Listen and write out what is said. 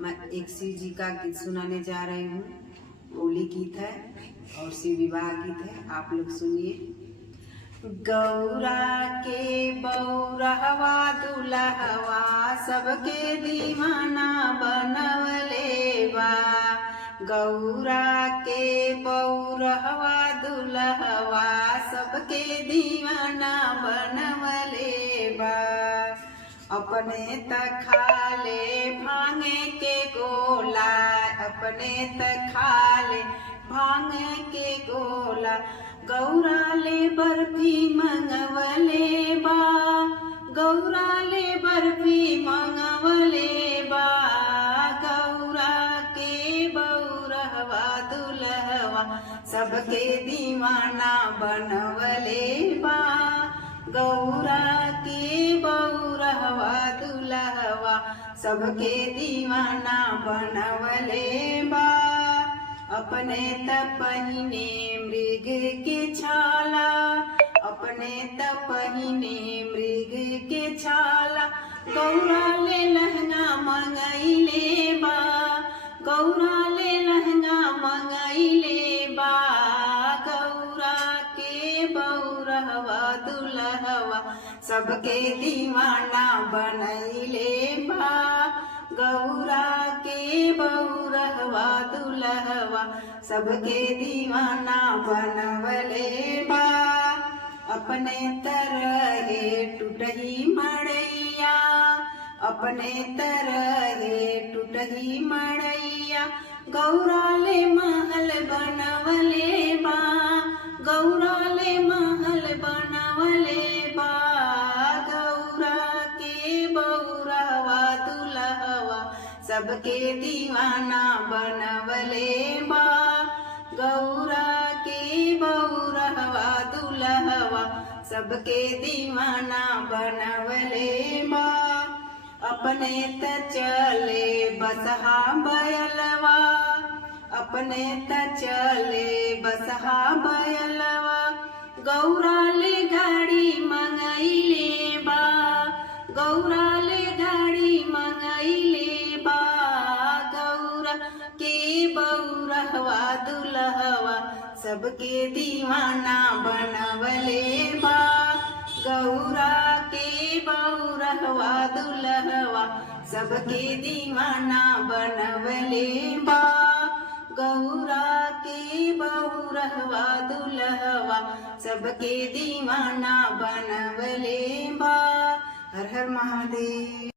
मैं एक शिव जी का गीत सुनाने जा रही हूँ। होली गीत है और शिव विवाह गीत है, आप लोग सुनिए। गौरा के बौरहवा दुल्हवा सबके दीवाना बनवले बा। गौरा के बौरहवा दुल्हवा सबके दीवाना बनवले बा। अपने तखाले भांगे के गोला, अपने तखाले भांगे के गोला। गौरा ले बर्फी मंगवले बा, गौरा ले बर्फी मंगवले बा। गौरा के बौरहवा दुल्हवा सबके दीवाना बनवले बा। गौरा के बौरहवा दुल्हवा सबके दीवाना बनवले बा। अपने त पहिने मृग के छाला, अपने त पहिने मृग के छाला। गौरा ले लहंगा मंगैले बा, गौरा ले लहंगा मंगैले बा। गौरा के बौरहवा दुल्हवा सबके दीवाना बनैले बा। गौरा के बौरहवा दुल्हवा सबके दीवाना बनवले बा। अपने तरहे टूटही मड़ैया, अपने तरहे टूटही मड़ैया। गौरा ले महल बनवले बा, गौरा ले महल बनवले बा। गौरा के बौरहवा दुल्हवा सबके दीवाना बनवले बा। गौरा के बौरहवा दुल्हवा सबके दीवाना बनवले बा। अपने त चले बसहा बयलवा, अपने त चले बसहा बयलवा। गौरा ले गाड़ी मंगैले बा, गौरा ले गाड़ी मंगैले बा। गौरा के बौरहवा दुल्हवा सबके दीवाना बनवले बा। गौरा के बौरहवा दुल्हवा सबके दीवाना बनवले बा। गौरा के बौरहवा दुल्हवा सबके दीवाना बनवले बा। हर हर महादेव।